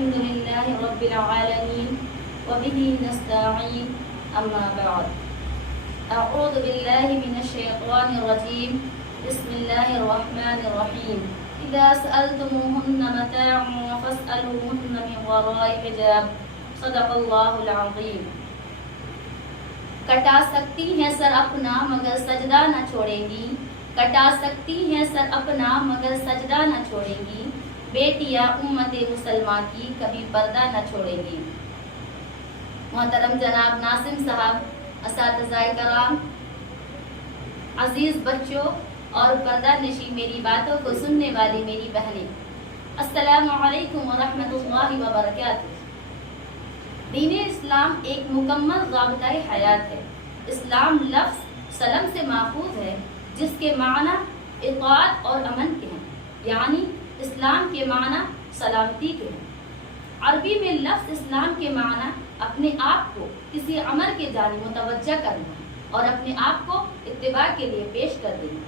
الحمد لله رب العالمين وبه نستعين أما بعد أعوذ بالله من الشيطان الرجيم بسم الله الرحمن الرحيم إذا سألتموهن متاعا فاسألوهن من وراء حجاب صدق الله العظيم. کٹا سکتی ہیں سر اپنا مگر سجدہ نہ چھوڑیں گی، کٹا سکتی ہیں سر اپنا مگر سجدہ نہ چھوڑیں گی، بیٹیاں امت مسلمہ کی کبھی پردہ نہ چھوڑیں گی. محترم جناب ناظم صاحب، اساتذہ کرام، عزیز بچوں اور پردہ نشی میری باتوں کو سننے والی میری بہنیں، السلام علیکم ورحمۃ اللہ وبرکاتہ. دین اسلام ایک مکمل ضابطۂ حیات ہے. اسلام لفظ سلم سے ماخوذ ہے جس کے معنی اطاعت اور امن کے ہیں، یعنی اسلام کے معنی سلامتی کے ہیں. عربی میں لفظ اسلام کے معنی اپنے آپ کو کسی عمل کے جانب متوجہ کرنا اور اپنے آپ کو اتباع کے لیے پیش کر دینا.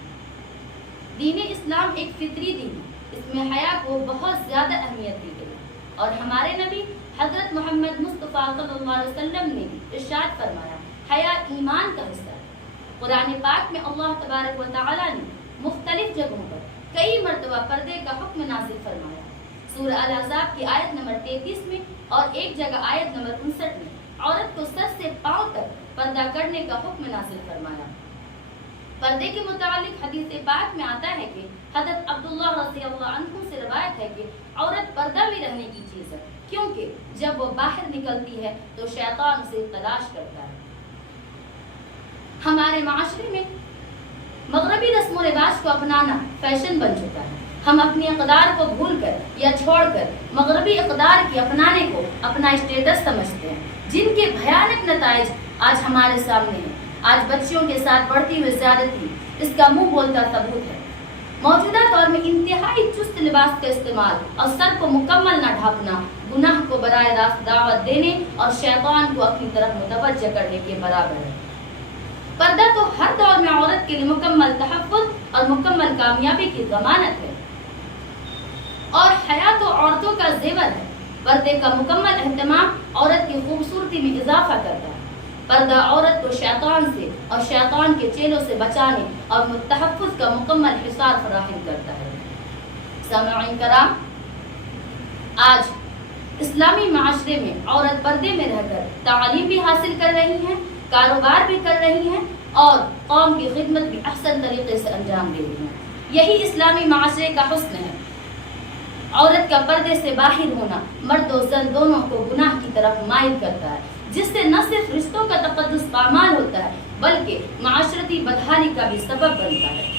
دین اسلام ایک فطری دین ہے، اس میں حیا کو بہت زیادہ اہمیت دی گئی اور ہمارے نبی حضرت محمد مصطفیٰ صلی اللہ علیہ وسلم نے ارشاد فرمایا حیا ایمان کا حصہ ہے. قرآن پاک میں اللہ تبارک و تعالی نے مختلف جگہوں پر کئی مرتبہ پردے کا حکم نازل فرمایا. سورہ الاحزاب کی آیت نمبر 33 میں اور ایک جگہ آیت نمبر 59 میں عورت کو سر سے پاؤں تک پردہ کرنے کا حکم نازل فرمایا. پردے کے متعلق حدیث پاک میں آتا ہے کہ حضرت عبداللہ رضی اللہ عنہ سے روایت ہے کہ عورت پردہ میں رہنے کی چیز ہے، کیونکہ جب وہ باہر نکلتی ہے تو شیطان اسے تلاش کرتا ہے. ہمارے معاشرے میں مغربی رسم و رواج کو اپنانا فیشن بن چکا ہے. ہم اپنی اقدار کو بھول کر یا چھوڑ کر مغربی اقدار کی اپنانے کو اپنا اسٹیٹس سمجھتے ہیں، جن کے بھیانک نتائج آج ہمارے سامنے ہیں. آج بچیوں کے ساتھ بڑھتی ہوئی زیادتی اس کا منہ بولتا ثبوت ہے. موجودہ دور میں انتہائی چست لباس کا استعمال اور سر کو مکمل نہ ڈھانپنا گناہ کو براہ راست دعوت دینے اور شیطان کو اپنی طرف متوجہ کرنے کے برابر ہے. پردہ تو ہر دور میں عورت کے لیے مکمل تحفظ اور مکمل کامیابی کی ضمانت ہے اور حیا تو عورتوں کا زیور ہے. پردے کا مکمل اہتمام عورت کی خوبصورتی میں اضافہ کرتا ہے. پردہ عورت کو شیطان سے اور شیطان کے چیلوں سے بچانے اور تحفظ کا مکمل حصار فراہم کرتا ہے. سامعین کرام، آج اسلامی معاشرے میں عورت پردے میں رہ کر تعلیم بھی حاصل کر رہی ہیں، کاروبار بھی کر رہی ہیں اور قوم کی خدمت بھی احسن طریقے سے انجام دے رہی ہیں. یہی اسلامی معاشرے کا حسن ہے. عورت کا پردے سے باہر ہونا مرد و زن دونوں کو گناہ کی طرف مائل کرتا ہے، جس سے نہ صرف رشتوں کا تقدس پامال ہوتا ہے بلکہ معاشرتی بدحالی کا بھی سبب بنتا ہے.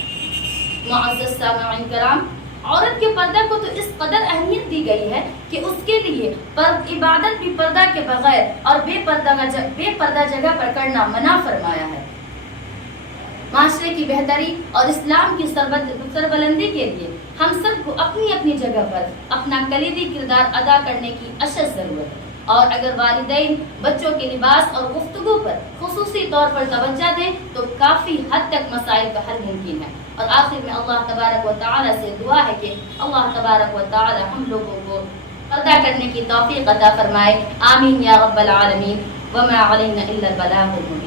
معزز سامعین کرام، عورت کے پردہ کو تو اس قدر اہمیت دی گئی ہے کہ اس کے لیے عبادت بھی پردہ کے بغیر اور بے پردہ جگہ پر کرنا منع فرمایا ہے. معاشرے کی بہتری اور اسلام کی سربلندی کے لیے ہم سب کو اپنی اپنی جگہ پر اپنا کلیدی کردار ادا کرنے کی اشد ضرورت ہے. اور اگر والدین بچوں کے لباس اور گفتگو پر خصوصی طور پر توجہ دیں تو کافی حد تک مسائل کا حل ممکن ہے. اور آخر میں اللہ تبارک و تعالی سے دعا ہے کہ اللہ تبارک و تعالی ہم لوگوں کو پردہ کرنے کی توفیق عطا فرمائے. آمین یا رب العالمین. وما علینا الا البلاغ المبین.